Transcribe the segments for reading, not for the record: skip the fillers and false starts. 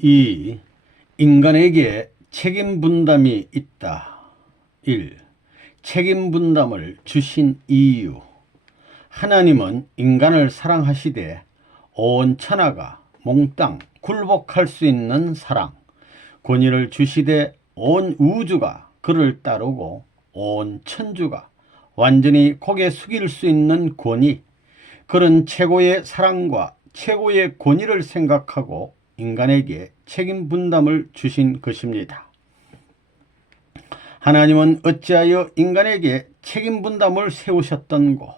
2. 인간에게 책임 분담이 있다. 1. 책임 분담을 주신 이유. 하나님은 인간을 사랑하시되 온 천하가 몽땅 굴복할 수 있는 사랑, 권위를 주시되 온 우주가 그를 따르고 온 천주가 완전히 고개 숙일 수 있는 권위, 그런 최고의 사랑과 최고의 권위를 생각하고 인간에게 책임 분담을 주신 것입니다. 하나님은 어찌하여 인간에게 책임 분담을 세우셨던고?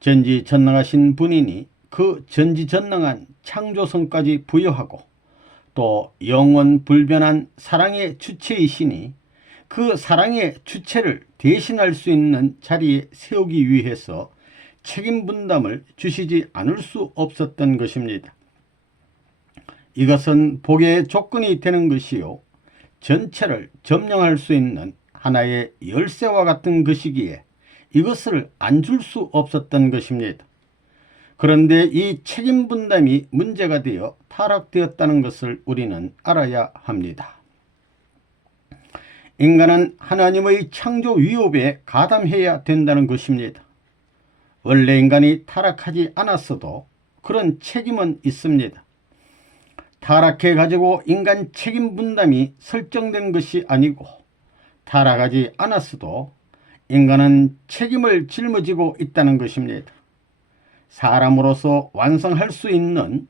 전지전능하신 분이니 그 전지전능한 창조성까지 부여하고 또 영원 불변한 사랑의 주체이시니 그 사랑의 주체를 대신할 수 있는 자리에 세우기 위해서 책임 분담을 주시지 않을 수 없었던 것입니다. 이것은 복의 조건이 되는 것이요, 전체를 점령할 수 있는 하나의 열쇠와 같은 것이기에 이것을 안 줄 수 없었던 것입니다. 그런데 이 책임 분담이 문제가 되어 타락되었다는 것을 우리는 알아야 합니다. 인간은 하나님의 창조 위협에 가담해야 된다는 것입니다. 원래 인간이 타락하지 않았어도 그런 책임은 있습니다. 타락해 가지고 인간 책임 분담이 설정된 것이 아니고, 타락하지 않았어도 인간은 책임을 짊어지고 있다는 것입니다. 사람으로서 완성할 수 있는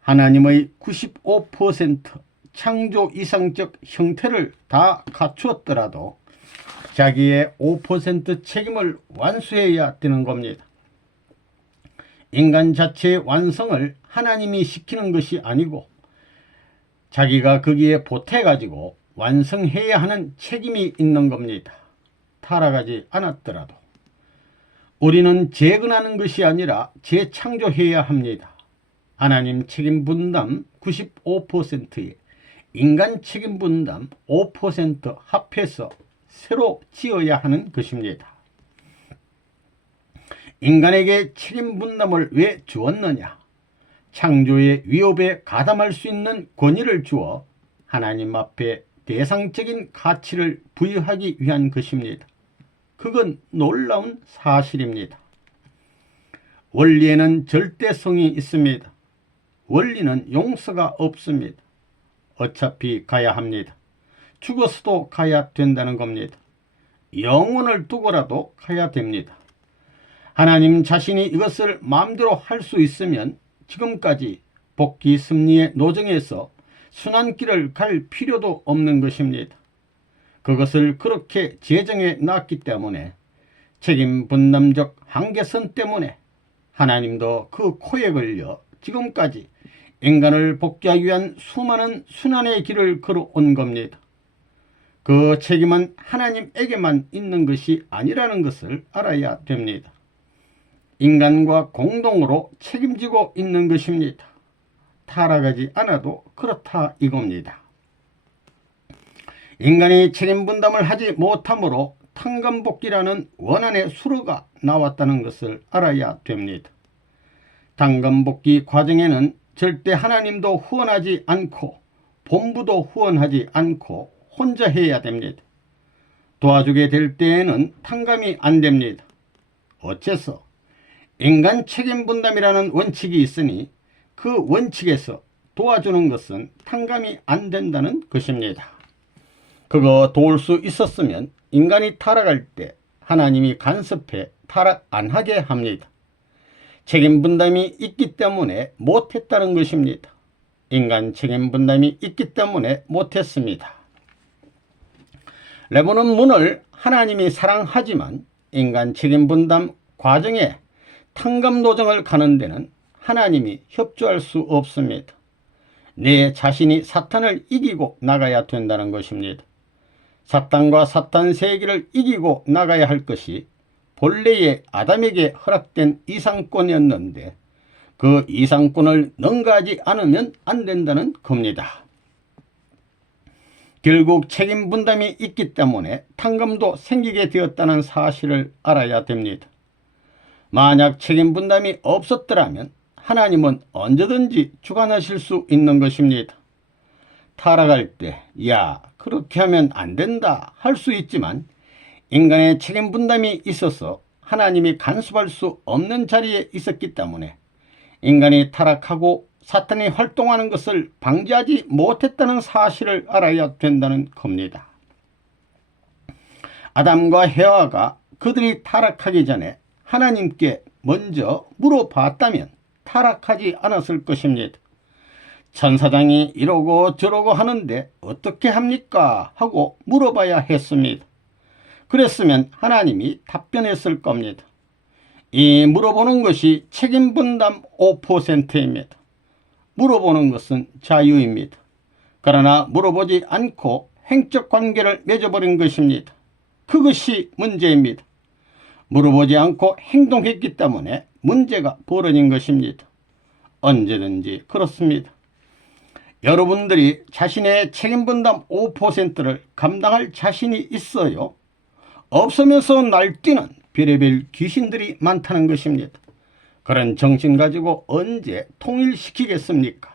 하나님의 95% 창조 이상적 형태를 다 갖추었더라도 자기의 5% 책임을 완수해야 되는 겁니다. 인간 자체의 완성을 하나님이 시키는 것이 아니고 자기가 거기에 보태가지고 완성해야 하는 책임이 있는 겁니다. 타락하지 않았더라도. 우리는 재건하는 것이 아니라 재창조해야 합니다. 하나님 책임 분담 95%에 인간 책임 분담 5% 합해서 새로 지어야 하는 것입니다. 인간에게 책임 분담을 왜 주었느냐? 창조의 위협에 가담할 수 있는 권위를 주어 하나님 앞에 대상적인 가치를 부여하기 위한 것입니다. 그건 놀라운 사실입니다. 원리에는 절대성이 있습니다. 원리는 용서가 없습니다. 어차피 가야 합니다. 죽어서도 가야 된다는 겁니다. 영혼을 두고라도 가야 됩니다. 하나님 자신이 이것을 마음대로 할 수 있으면 지금까지 복귀 섭리의 노정에서 순환길을 갈 필요도 없는 것입니다. 그것을 그렇게 제정해 놨기 때문에 책임 분담적 한계선 때문에 하나님도 그 코에 걸려 지금까지 인간을 복귀하기 위한 수많은 순환의 길을 걸어온 겁니다. 그 책임은 하나님에게만 있는 것이 아니라는 것을 알아야 됩니다. 인간과 공동으로 책임지고 있는 것입니다. 타락하지 않아도 그렇다 이겁니다. 인간이 책임 분담을 하지 못함으로 탕감복귀라는 원한의 수로가 나왔다는 것을 알아야 됩니다. 탕감복귀 과정에는 절대 하나님도 후원하지 않고 본부도 후원하지 않고 혼자 해야 됩니다. 도와주게 될 때에는 탕감이 안 됩니다. 어째서? 인간 책임 분담이라는 원칙이 있으니 그 원칙에서 도와주는 것은 탕감이 안 된다는 것입니다. 그거 도울 수 있었으면 인간이 타락할 때 하나님이 간섭해 타락 안 하게 합니다. 책임 분담이 있기 때문에 못했다는 것입니다. 인간 책임 분담이 있기 때문에 못했습니다. 레몬은 문을 하나님이 사랑하지만 인간 책임 분담 과정에 탕감 노정을 가는 데는 하나님이 협조할 수 없습니다. 내 자신이 사탄을 이기고 나가야 된다는 것입니다. 사탄과 사탄 세계를 이기고 나가야 할 것이 본래의 아담에게 허락된 이상권이었는데 그 이상권을 능가하지 않으면 안 된다는 겁니다. 결국 책임 분담이 있기 때문에 탕감도 생기게 되었다는 사실을 알아야 됩니다. 만약 책임 분담이 없었더라면 하나님은 언제든지 주관하실 수 있는 것입니다. 타락할 때 야, 그렇게 하면 안 된다 할 수 있지만 인간의 책임 분담이 있어서 하나님이 간섭할 수 없는 자리에 있었기 때문에 인간이 타락하고 사탄이 활동하는 것을 방지하지 못했다는 사실을 알아야 된다는 겁니다. 아담과 헤와가 그들이 타락하기 전에 하나님께 먼저 물어봤다면 타락하지 않았을 것입니다. 천사장이 이러고 저러고 하는데 어떻게 합니까? 하고 물어봐야 했습니다. 그랬으면 하나님이 답변했을 겁니다. 이 물어보는 것이 책임 분담 5%입니다. 물어보는 것은 자유입니다. 그러나 물어보지 않고 행적 관계를 맺어버린 것입니다. 그것이 문제입니다. 물어보지 않고 행동했기 때문에 문제가 벌어진 것입니다. 언제든지 그렇습니다. 여러분들이 자신의 책임 분담 5%를 감당할 자신이 있어요? 없으면서 날뛰는 별의별 귀신들이 많다는 것입니다. 그런 정신 가지고 언제 통일시키겠습니까?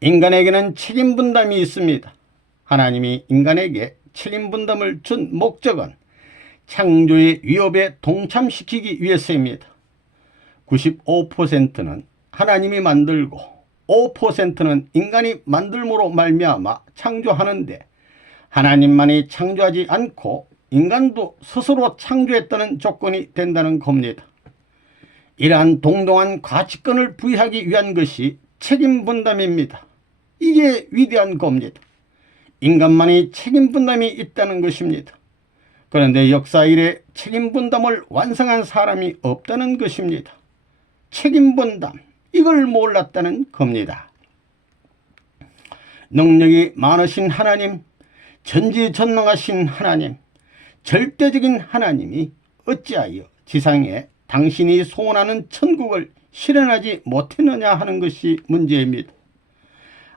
인간에게는 책임 분담이 있습니다. 하나님이 인간에게 책임 분담을 준 목적은 창조의 위협에 동참시키기 위해서입니다. 95%는 하나님이 만들고 5%는 인간이 만들므로 말미암아 창조하는데 하나님만이 창조하지 않고 인간도 스스로 창조했다는 조건이 된다는 겁니다. 이러한 동등한 가치권을 부여하기 위한 것이 책임 분담입니다. 이게 위대한 겁니다. 인간만이 책임 분담이 있다는 것입니다. 그런데 역사 이래 책임 분담을 완성한 사람이 없다는 것입니다. 책임 분담, 이걸 몰랐다는 겁니다. 능력이 많으신 하나님, 전지전능하신 하나님, 절대적인 하나님이 어찌하여 지상에 당신이 소원하는 천국을 실현하지 못했느냐 하는 것이 문제입니다.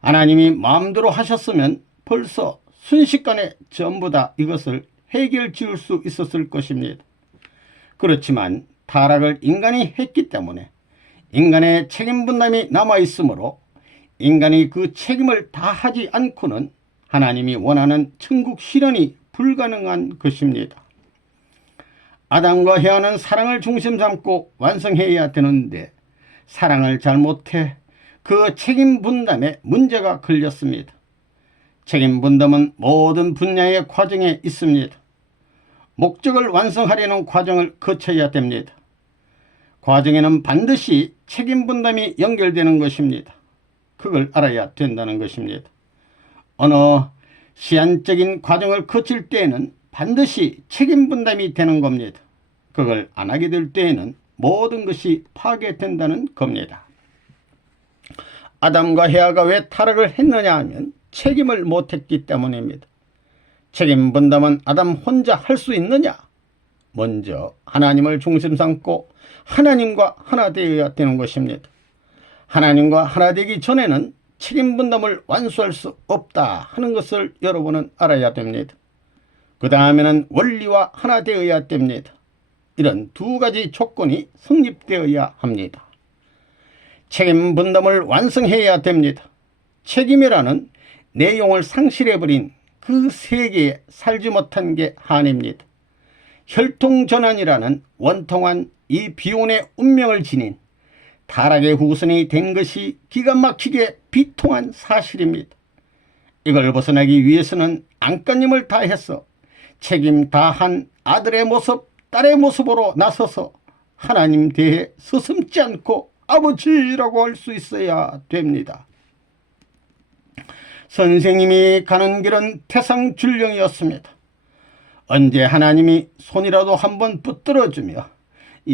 하나님이 마음대로 하셨으면 벌써 순식간에 전부 다 이것을 해결 지을 수 있었을 것입니다. 그렇지만 타락을 인간이 했기 때문에 인간의 책임 분담이 남아있으므로 인간이 그 책임을 다하지 않고는 하나님이 원하는 천국 실현이 불가능한 것입니다. 아담과 헤와는 사랑을 중심 삼고 완성해야 되는데 사랑을 잘못해 그 책임 분담에 문제가 걸렸습니다. 책임 분담은 모든 분야의 과정에 있습니다. 목적을 완성하려는 과정을 거쳐야 됩니다. 과정에는 반드시 책임 분담이 연결되는 것입니다. 그걸 알아야 된다는 것입니다. 어느 시한적인 과정을 거칠 때에는 반드시 책임 분담이 되는 겁니다. 그걸 안 하게 될 때에는 모든 것이 파괴된다는 겁니다. 아담과 헤아가 왜 타락을 했느냐 하면 책임을 못했기 때문입니다. 책임 분담은 아담 혼자 할 수 있느냐? 먼저 하나님을 중심 삼고 하나님과 하나 되어야 되는 것입니다. 하나님과 하나 되기 전에는 책임 분담을 완수할 수 없다 하는 것을 여러분은 알아야 됩니다. 그 다음에는 원리와 하나 되어야 됩니다. 이런 두 가지 조건이 성립되어야 합니다. 책임 분담을 완성해야 됩니다. 책임이라는 내용을 상실해버린 그 세계에 살지 못한 게 한입니다. 혈통전환이라는 원통한 이 비혼의 운명을 지닌 타락의 후손이 된 것이 기가 막히게 비통한 사실입니다. 이걸 벗어나기 위해서는 안간힘을 다해서 책임 다한 아들의 모습, 딸의 모습으로 나서서 하나님 대해 서슴지 않고 아버지라고 할 수 있어야 됩니다. 선생님이 가는 길은 태상줄령이었습니다. 언제 하나님이 손이라도 한번 붙들어주며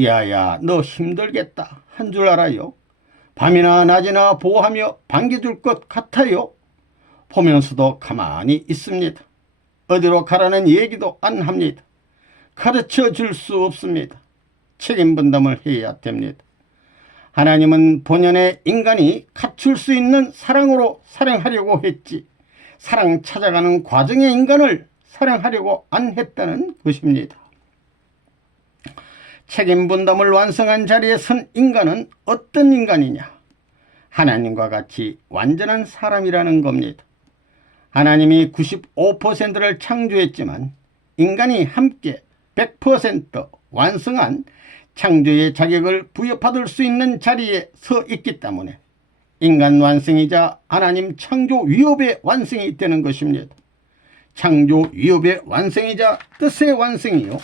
야야 너 힘들겠다 한 줄 알아요? 밤이나 낮이나 보호하며 반겨줄 것 같아요? 보면서도 가만히 있습니다. 어디로 가라는 얘기도 안 합니다. 가르쳐 줄 수 없습니다. 책임 분담을 해야 됩니다. 하나님은 본연의 인간이 갖출 수 있는 사랑으로 사랑하려고 했지 사랑 찾아가는 과정의 인간을 사랑하려고 안 했다는 것입니다. 책임 분담을 완성한 자리에 선 인간은 어떤 인간이냐? 하나님과 같이 완전한 사람이라는 겁니다. 하나님이 95%를 창조했지만 인간이 함께 100% 완성한 창조의 자격을 부여받을 수 있는 자리에 서 있기 때문에 인간 완성이자 하나님 창조 위협의 완성이 되는 것입니다. 창조 위협의 완성이자 뜻의 완성이요,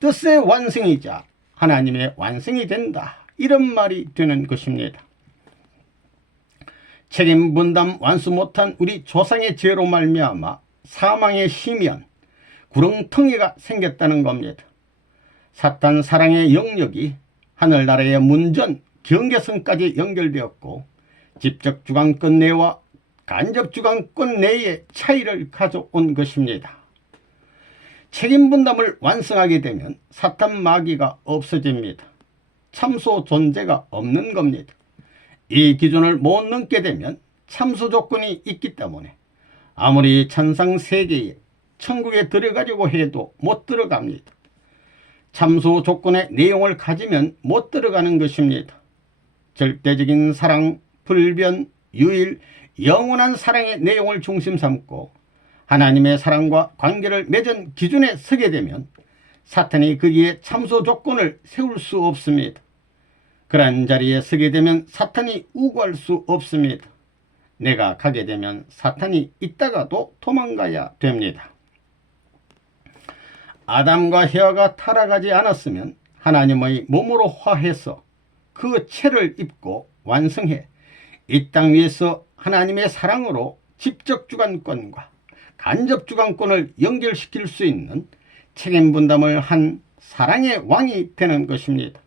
뜻의 완성이자 하나님의 완성이 된다, 이런 말이 되는 것입니다. 책임 분담 완수 못한 우리 조상의 죄로 말미암아 사망의 심연, 구렁텅이가 생겼다는 겁니다. 사탄 사랑의 영역이 하늘나라의 문전, 경계선까지 연결되었고 직접 주관권 내와 간접 주관권 내의 차이를 가져온 것입니다. 책임 분담을 완성하게 되면 사탄 마귀가 없어집니다. 참소 존재가 없는 겁니다. 이 기준을 못 넘게 되면 참소 조건이 있기 때문에 아무리 천상 세계에 천국에 들어가려고 해도 못 들어갑니다. 참소 조건의 내용을 가지면 못 들어가는 것입니다. 절대적인 사랑, 불변, 유일, 영원한 사랑의 내용을 중심 삼고 하나님의 사랑과 관계를 맺은 기준에 서게 되면 사탄이 거기에 참소 조건을 세울 수 없습니다. 그러한 자리에 서게 되면 사탄이 우고할 수 없습니다. 내가 가게 되면 사탄이 있다가도 도망가야 됩니다. 아담과 헤아가 타락하지 않았으면 하나님의 몸으로 화해서 그 체를 입고 완성해 이 땅 위에서 하나님의 사랑으로 직접 주관권과 간접 주관권을 연결시킬 수 있는 책임 분담을 한 사랑의 왕이 되는 것입니다.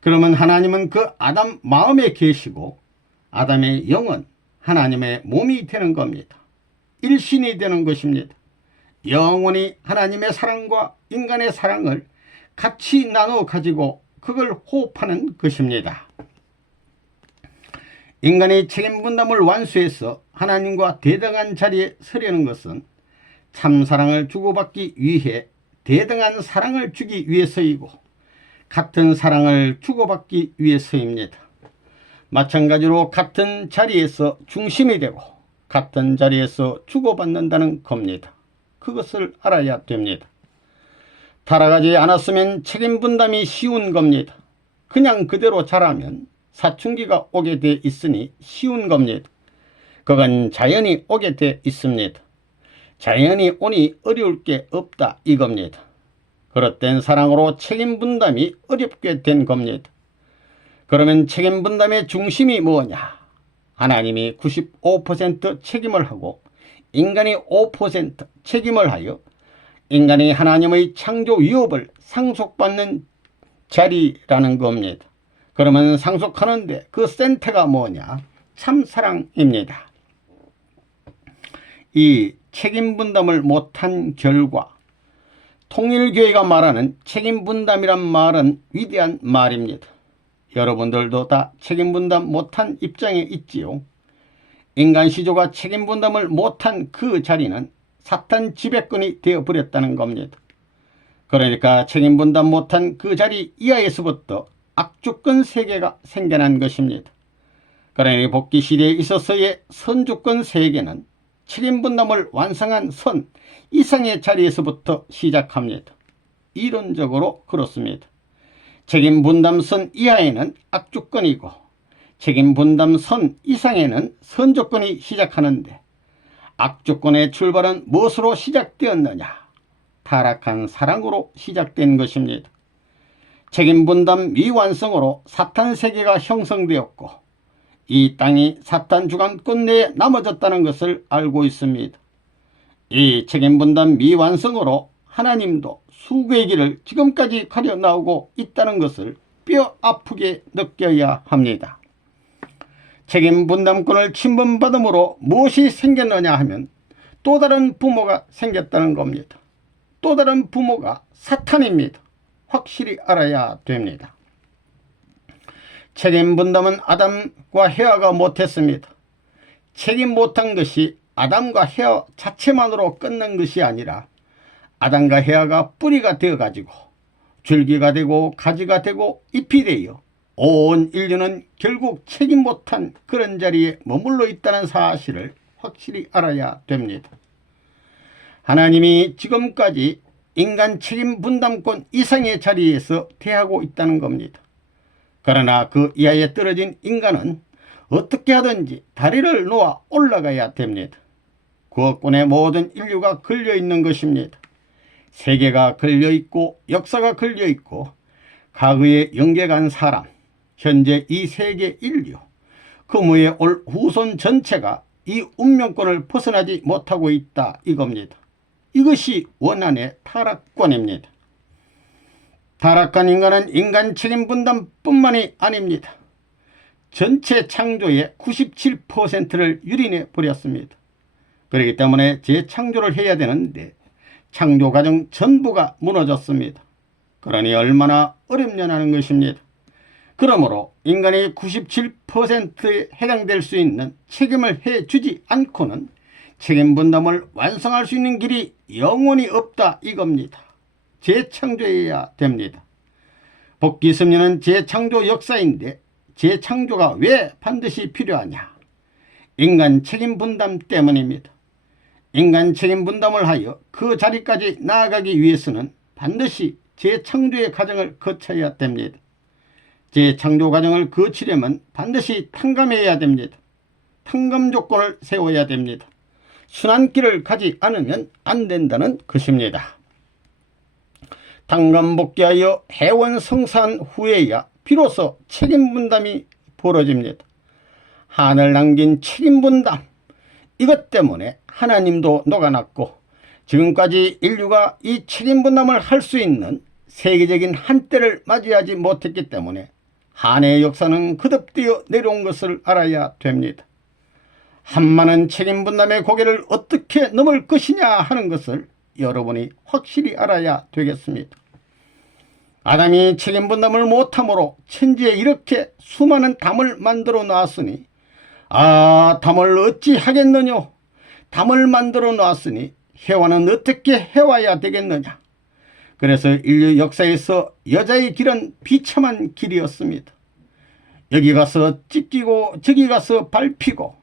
그러면 하나님은 그 아담 마음에 계시고 아담의 영은 하나님의 몸이 되는 겁니다. 일신이 되는 것입니다. 영원히 하나님의 사랑과 인간의 사랑을 같이 나눠 가지고 그걸 호흡하는 것입니다. 인간의 책임 분담을 완수해서 하나님과 대등한 자리에 서려는 것은 참사랑을 주고받기 위해 대등한 사랑을 주기 위해서이고 같은 사랑을 주고받기 위해서입니다. 마찬가지로 같은 자리에서 중심이 되고 같은 자리에서 주고받는다는 겁니다. 그것을 알아야 됩니다. 타락하지 않았으면 책임 분담이 쉬운 겁니다. 그냥 그대로 자라면 사춘기가 오게 돼 있으니 쉬운 겁니다. 그건 자연이 오게 돼 있습니다. 자연이 오니 어려울 게 없다 이겁니다. 그릇된 사랑으로 책임 분담이 어렵게 된 겁니다. 그러면 책임 분담의 중심이 뭐냐? 하나님이 95% 책임을 하고 인간이 5% 책임을 하여 인간이 하나님의 창조 위협을 상속받는 자리라는 겁니다. 그러면 상속하는데 그 센터가 뭐냐? 참사랑입니다. 이 책임 분담을 못한 결과 통일교회가 말하는 책임 분담이란 말은 위대한 말입니다. 여러분들도 다 책임 분담 못한 입장에 있지요. 인간 시조가 책임 분담을 못한 그 자리는 사탄 지배권이 되어버렸다는 겁니다. 그러니까 책임 분담 못한 그 자리 이하에서부터 악주권 세계가 생겨난 것입니다. 그러니 복귀 시대에 있어서의 선주권 세계는 책임 분담을 완성한 선 이상의 자리에서부터 시작합니다. 이론적으로 그렇습니다. 책임 분담선 이하에는 악주권이고 책임 분담선 이상에는 선주권이 시작하는데 악주권의 출발은 무엇으로 시작되었느냐? 타락한 사랑으로 시작된 것입니다. 책임 분담 미완성으로 사탄 세계가 형성되었고 이 땅이 사탄 주관권 내에 남아졌다는 것을 알고 있습니다. 이 책임 분담 미완성으로 하나님도 수구의 길을 지금까지 가려 나오고 있다는 것을 뼈 아프게 느껴야 합니다. 책임 분담권을 침범받음으로 무엇이 생겼느냐 하면 또 다른 부모가 생겼다는 겁니다. 또 다른 부모가 사탄입니다. 확실히 알아야 됩니다. 책임 분담은 아담과 헤아가 못했습니다. 책임 못한 것이 아담과 헤아 자체만으로 끝난 것이 아니라 아담과 헤아가 뿌리가 되어 가지고 줄기가 되고 가지가 되고 잎이 되어 온 인류는 결국 책임 못한 그런 자리에 머물러 있다는 사실을 확실히 알아야 됩니다. 하나님이 지금까지 인간 책임 분담권 이상의 자리에서 대하고 있다는 겁니다. 그러나 그 이하에 떨어진 인간은 어떻게 하든지 다리를 놓아 올라가야 됩니다. 구어권에 모든 인류가 걸려있는 것입니다. 세계가 걸려있고 역사가 걸려있고 과거에 연계간 사람, 현재 이 세계 인류, 그무에 올 후손 전체가 이 운명권을 벗어나지 못하고 있다 이겁니다. 이것이 원한의 타락관입니다. 타락한 인간은 인간 책임 분담뿐만이 아닙니다. 전체 창조의 97%를 유린해 버렸습니다. 그렇기 때문에 재창조를 해야 되는데 창조 과정 전부가 무너졌습니다. 그러니 얼마나 어렵냐는 것입니다. 그러므로 인간이 97%에 해당될 수 있는 책임을 해주지 않고는 책임 분담을 완성할 수 있는 길이 영원히 없다 이겁니다. 재창조해야 됩니다. 복귀 섭리는 재창조 역사인데 재창조가 왜 반드시 필요하냐? 인간 책임 분담 때문입니다. 인간 책임 분담을 하여 그 자리까지 나아가기 위해서는 반드시 재창조의 과정을 거쳐야 됩니다. 재창조 과정을 거치려면 반드시 탕감해야 됩니다. 탕감 조건을 세워야 됩니다. 순환길을 가지 않으면 안 된다는 것입니다. 탕감 복귀하여 해원 성사한 후에야 비로소 책임 분담이 벌어집니다. 한을 남긴 책임 분담, 이것 때문에 하나님도 녹아났고 지금까지 인류가 이 책임 분담을 할 수 있는 세계적인 한때를 맞이하지 못했기 때문에 한의 역사는 거듭되어 내려온 것을 알아야 됩니다. 한많은 책임 분담의 고개를 어떻게 넘을 것이냐 하는 것을 여러분이 확실히 알아야 되겠습니다. 아담이 책임 분담을 못함으로 천지에 이렇게 수많은 담을 만들어 놨으니 담을 어찌 하겠느냐? 담을 만들어 놨으니 해와는 어떻게 해와야 되겠느냐? 그래서 인류 역사에서 여자의 길은 비참한 길이었습니다. 여기 가서 찢기고 저기 가서 밟히고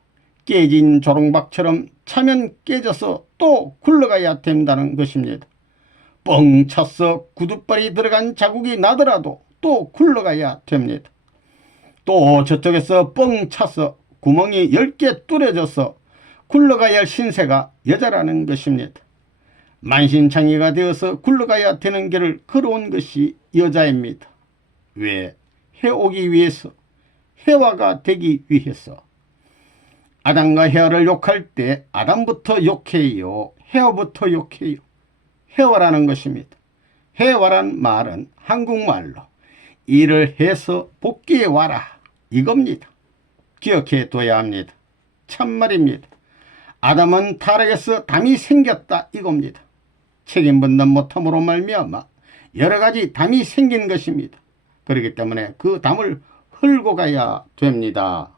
깨진 조롱박처럼 차면 깨져서 또 굴러가야 된다는 것입니다. 뻥 차서 구둣발이 들어간 자국이 나더라도 또 굴러가야 됩니다. 또 저쪽에서 뻥 차서 구멍이 10개 뚫어져서 굴러가야 할 신세가 여자라는 것입니다. 만신창이가 되어서 굴러가야 되는 길을 걸어온 것이 여자입니다. 왜? 해오기 위해서, 해와가 되기 위해서. 아담과 해와를 욕할 때 아담부터 욕해요, 해와부터 욕해요. 해와라는 것입니다. 해와란 말은 한국말로 일을 해서 복귀해 와라 이겁니다. 기억해 둬야 합니다. 참말입니다. 아담은 타락해서 담이 생겼다 이겁니다. 책임 분담 못함으로 말미암아 여러 가지 담이 생긴 것입니다. 그렇기 때문에 그 담을 헐고 가야 됩니다.